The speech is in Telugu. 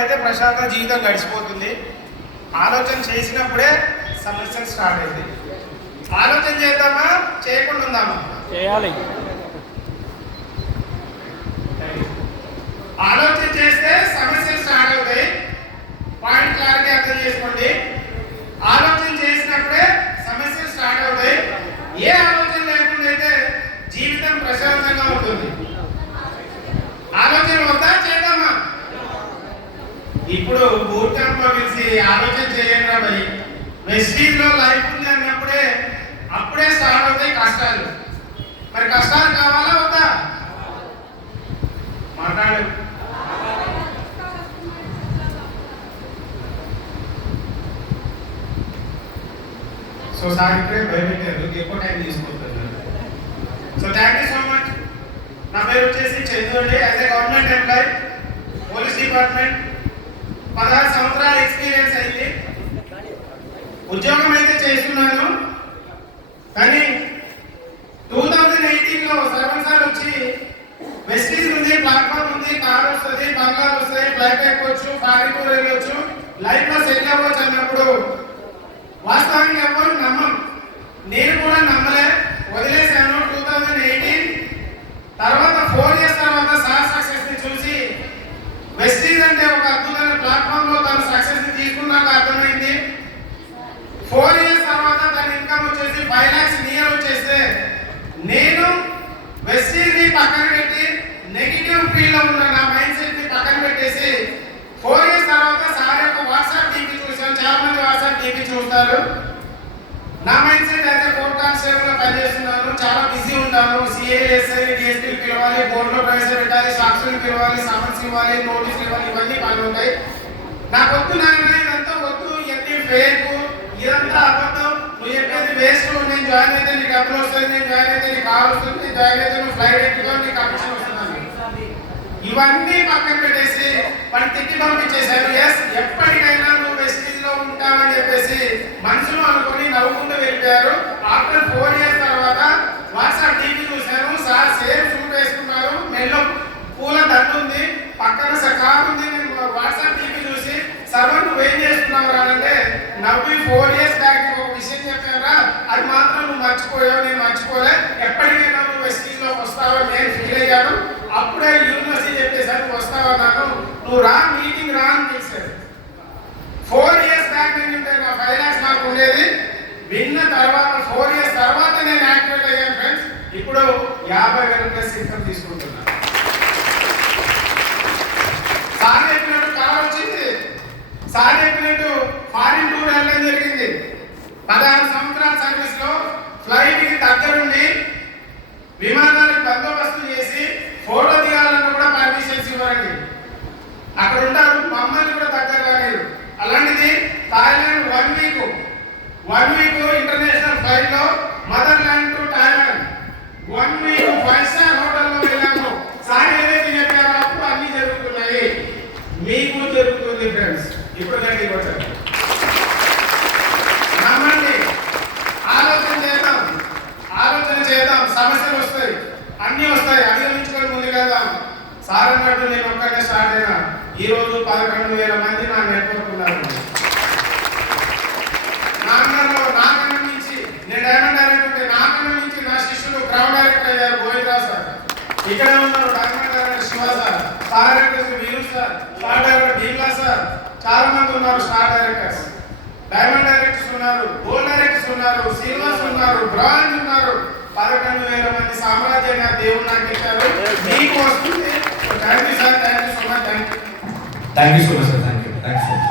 అయితే ప్రశాంత జీవితం గడిచిపోతుంది. ఆలోచన చేసినప్పుడే సమస్యలు స్టార్ట్ అవుతాయి. ఆలోచన చేద్దామా చేయకుండా ఉందామా? చేయాలి. ఆలోచన చేస్తే సమస్యలు స్టార్ట్ అవుతాయి. పాయింట్ క్లారిటీ అర్థం చేసుకోండి. ఆలోచన చేసినప్పుడే సమస్యలు స్టార్ట్ అవుతాయి. ఏ ఆలోచన లేకుండా అయితే జీవితం ప్రశాంతంగా ఉంటుంది. ఆలోచన వద్దా చేద్దామా? ఇప్పుడు బూట్ క్యాంప్ లో పిలిచి ఆలోచన చేయండి రా భయ్, వెస్టీజ్ లో లైఫ్ ఉంది అన్నప్పుడే అప్పుడే స్టార్ట్ అవుతాయి కష్టాలు. మరి కష్టాలు కావాలా వద్దా? మాట్లాడు. సో సార్ ఇప్పుడే భయపెట్టారు, ఎక్కువ టైం తీసుకుంటున్నారు. So thank you so much. నా పేరు వచ్చేసి చందు అండి. As a government employee, police department, 16 సంవత్సరాల ఎక్స్పీరియన్స్ అయింది. ఉద్యోగం అయితే చేస్తున్నాను. కానీ 2018లో సర్వన్ సార్ వచ్చి వెస్టీజ్ ఉంది, ప్లాట్ఫామ్ ఉంది, కార్ వస్తుంది, బంగారు వస్తాయి, ఫ్లైట్ ఎక్కొచ్చు, ఫారిన్ టూర్ వెళ్ళొచ్చు, లైఫ్ లో సెటిల్ అవ్వచ్చు అన్నప్పుడు వాస్తవానికి ఎవరు నమ్మం. నేను కూడా నమ్మలే, వదిలేశాను. 2018 తర్వాత 4 years తర్వాత సార్ సక్సెస్ ని చూసి వెస్టీజ్ అంటే ఒక అద్భుతమైన ప్లాట్ఫామ్ లో తను సక్సెస్ ని తీసుకున్నాక అర్థమైంది. 4 years తర్వాత తన ఇన్కమ్ వచ్చేసి 5 lakhs నియర్ వచ్చేస్తే నేను వెస్టీజ్ ని పక్కన పెట్టి నెగిటివ్ ఫీల్ లో ఉన్న నా మైండ్ సెట్ ని పక్కన పెట్టేసి 4 years తర్వాత సార్ యొక్క వాట్సాప్ డీపీ చూసాను. చాలా మంది వాట్సాప్ డీపీ చూస్తారు. నా మైండ్ సెట్ అయితే కోర్ట్ కానిస్టేబుల్ లో పనిచేస్తున్నాను, చాలా బిజీ ఉంటాను. సిఏ, ఎస్ఐ, డిఎస్పీ పిలవాలి, బోర్డులో ప్రవేశపెట్టాలి, సాక్షులు పిలవాలి, సమన్స్ ఇవ్వాలి, నోటీసులు ఇవ్వాలి, ఇవన్నీ పనులు ఉంటాయి. నాకు వద్దు నాయన, ఇదంతా వద్దు, ఇవన్నీ ఫేక్, ఇదంతా అబద్ధం, నువ్వు చెప్పేది వేస్ట్. నేను జాయిన్ అయితే నీకు డబ్బులు వస్తుంది, నేను జాయిన్ అయితే నీకు కార్ వస్తుంది, నేను జాయిన్ అయితే నువ్వు ఫ్లైట్ ఎక్కుతావు, నీకు కమిషన్ వస్తుంది. ఇవన్నీ పక్కన పెట్టేసి వాడిని తిట్టి పంపించేశారు. ఎస్, ఎప్పటికైనా నువ్వు వెస్టీజ్ లో ఉంటావని చెప్పేసి మనసులో అనుకుని నవ్వుకుంటూ వెళ్ళిపోయారు. ఆఫ్టర్ 4 years తర్వాత వాట్సాప్ డీపీ చూశాను. సార్ సేమ్ సూట్ వేసుకున్నారు, మెల్లో పూల దండ ఉంది, పక్కన కార్ ఉంది. నేను వాట్సాప్ డీపీ చూసి సర్వర్ నువ్వు ఏం చేస్తున్నావు అంటే నవ్వి 4 years బ్యాక్ ఒక విషయం చెప్పారా, అది మాత్రం నువ్వు మర్చిపోయావు. నేను మర్చిపోలే, ఎప్పటికైనా నువ్వు వెస్టీజ్ లోకి వస్తావో నేను ఫీల్ అయ్యాను. అప్పుడే యూనివర్సిటీ చెప్పేసారు నువ్వు వస్తావన్నాను. నువ్వు రా, మీటింగ్ రా అని పిలిచారు. 4 years బ్యాక్ నేను నా 5 lakhs నాకు ఉండేది. విన్న తర్వాత 4 years తర్వాత నేను యాక్టివేట్ అయ్యాను ఫ్రెండ్స్. ఇప్పుడు 50,000+ ఇన్కమ్ తీసుకుంటున్నాను. సార్ చెప్పినట్టు కార్ వచ్చింది, సార్ చెప్పినట్టు ఫారిన్ టూర్ వెళ్ళడం జరిగింది. 16 సంవత్సరాల సర్వీస్ లో ఫ్లైట్ కి దగ్గరుండి విమానాలకు బందోబస్తు చేసి ఫోటో దిగాలన్నా కూడా పర్మిషన్స్ ఇవ్వరండి. అక్కడ ఉంటారు, మమ్మల్ని కూడా దగ్గర రాలేదు. అలాంటిది థాయిలాండ్ 1 week ఇంటర్నేషనల్ ఫ్లైట్ లో motherland to Thailand 1 week 5 star హోటల్లో వెళ్ళాము. సార్ ఏదైతే చెప్పారో అప్పుడు అన్ని జరుగుతున్నాయి, మీకు జరుగుతుంది ఫ్రెండ్స్. ఇప్పుడు గట్టి కొట్టారు, నమ్మండి. ఆలోచన చేద్దాం, సమస్యలు వస్తాయి, అన్ని వస్తాయి, అధిగమించుకొని ముందుకెళ్దాం. సార్ అన్నట్టు నేను ఒక్కనే స్టార్ట్ అయినా. ఈ రోజు 11,000 మంది నా నెట్వర్క్ ఉన్నారు. నాకన్నా నుంచి నేను డైమండ్ డైరెక్టర్ ఉంటే నాకన్నా నుంచి నా శిష్యులు గ్రౌండ్ డైరెక్టర్ అయ్యారు. గోవిందరావు సార్ ఇక్కడ ఉన్నారు, diamond director Shiva sir, star director Veeru sir, star director Bheemla sir, చాలా మంది ఉన్నారు. స్టార్ డైరెక్టర్స్, డైమండ్ డైరెక్టర్స్ ఉన్నారు, గోల్డ్ డైరెక్టర్స్ ఉన్నారు, సిల్వర్స్ ఉన్నారు, బ్రాంజ్ ఉన్నారు. 11,000 మంది సామ్రాజ్యాన్ని దేవుడు నాకు ఇచ్చారు, మీకు వస్తుంది. Thank you sir, thank you so much. Thank you so much sir, thank you so much.